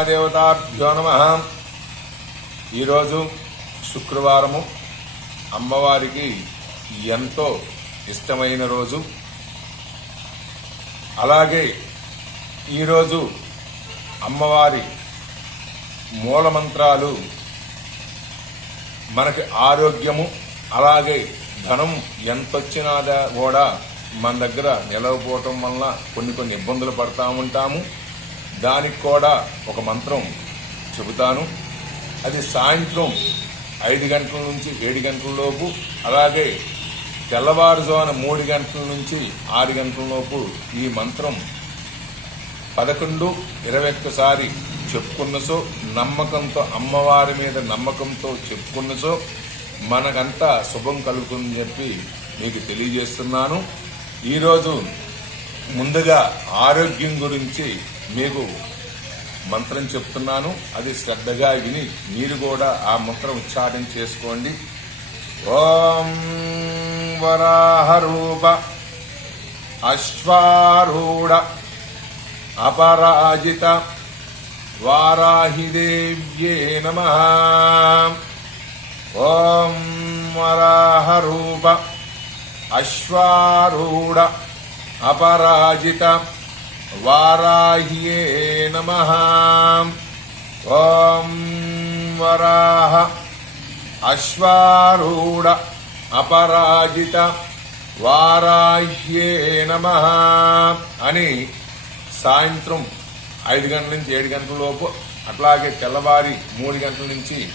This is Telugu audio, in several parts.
మహాదేవతాభ్యో నమ. ఈరోజు శుక్రవారము. అమ్మవారికి ఎంతో ఇష్టమైన రోజు. అలాగే ఈరోజు అమ్మవారి మూలమంత్రాలు మనకి ఆరోగ్యము అలాగే ధనం ఎంతొచ్చినా కూడా మన దగ్గర నిలవపోవటం వలన కొన్ని కొన్ని ఇబ్బందులు పడతా ఉంటాము. దానికి కూడా ఒక మంత్రం చెబుతాను. అది సాయంత్రం ఐదు గంటల నుంచి ఏడు గంటల లోపు అలాగే తెల్లవారుజామున మూడు గంటల నుంచి ఆరు గంటల లోపు ఈ మంత్రం పదకొండు ఇరవై ఒక్కసారి చెప్పుకున్నసో నమ్మకంతో అమ్మవారి మీద నమ్మకంతో చెప్పుకున్నసో మనకంతా శుభం కలుగుతుందని చెప్పి మీకు తెలియజేస్తున్నాను. ఈరోజు ముందుగా ఆరోగ్యం గురించి మీకు మంత్రం చెప్తున్నాను. అది శ్రద్ధగా విని మీరు కూడా ఆ మంత్రం ఉచ్చారణ చేసుకోండి. ఓం వరాహరూప అశ్వారూఢ అపరాజిత వారాహిదేవ్యే నమ. ఓం వరాహరూప అశ్వారూఢ అపరాజిత వారాహ్యే నమ. ఓం వరాహ. అశ్వారూఢ అపరాజిత వారాహ్యే నమ అని సాయంత్రం ఐదు గంటల నుంచి ఏడు గంటల లోపు అట్లాగే తెల్లవారి మూడు గంటల నుంచి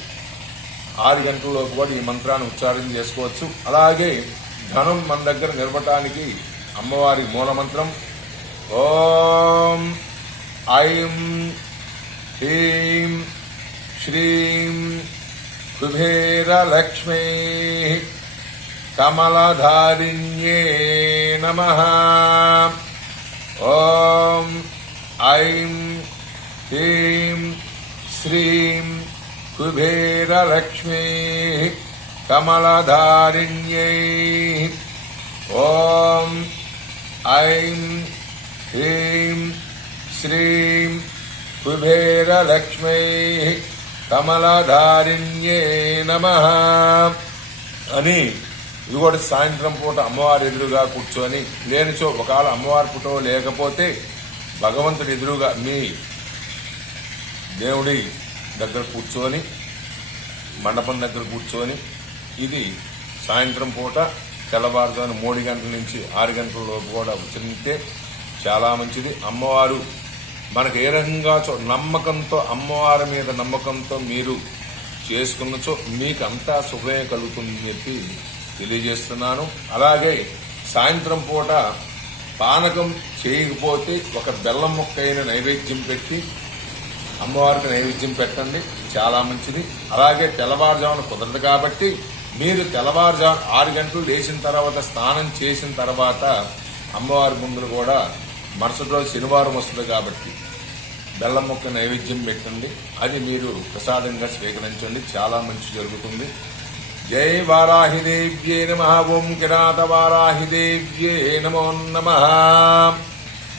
ఆరు గంటల లోపు కూడా ఈ మంత్రాన్ని ఉచ్చారణ చేసుకోవచ్చు. అలాగే ధనం మన దగ్గర నిలవటానికి అమ్మవారి మూల మంత్రం ఓం ఐం హ్రీం శ్రీం కుబేరలక్ష్మీ కమలధారిణ్యే నమ ఓం ఐం హ్రీం శ్రీం కుబేరలక్ష్మీ కమలధారిణ్యై ఓం ఐం హ్రీం శ్రీం కుబేరలక్ష్మై కమలధారిణ్యే నమ అని ఇది కూడా సాయంత్రం పూట అమ్మవారి ఎదురుగా కూర్చొని లేనిచో ఒకవేళ అమ్మవారి ఫోటో లేకపోతే భగవంతుడి ఎదురుగా మీ దేవుడి దగ్గర కూర్చొని మండపం దగ్గర కూర్చొని ఇది సాయంత్రం పూట తెల్లవారుజామున మూడు గంటల నుంచి ఆరు గంటల లోపు కూడా ఉచ్చరిస్తే చాలా మంచిది. అమ్మవారు మనకు ఏ రకంగా నమ్మకంతో అమ్మవారి మీద నమ్మకంతో మీరు చేసుకున్నచో మీకు అంతా శుభమే కలుగుతుందని చెప్పి తెలియజేస్తున్నాను. అలాగే సాయంత్రం పూట పానకం చేయకపోతే ఒక బెల్లం ముక్క అయిన నైవేద్యం పెట్టి అమ్మవారికి నైవేద్యం పెట్టండి. చాలా మంచిది. అలాగే తెల్లవారుజామున కుదరదు కాబట్టి మీరు తెల్లవారుజాము ఆరు గంటలు లేచిన తర్వాత స్నానం చేసిన తర్వాత అమ్మవారి ముందు కూడా మరుసటి రోజు శనివారం వస్తుంది కాబట్టి బెల్లం మొక్క నైవేద్యం పెట్టండి. అది మీరు ప్రసాదంగా స్వీకరించండి. చాలా మంచి జరుగుతుంది. జై వారాహిదేవ్యే నమ. ఓం కిరాత వారాహిదేవ్యే నమో నమ.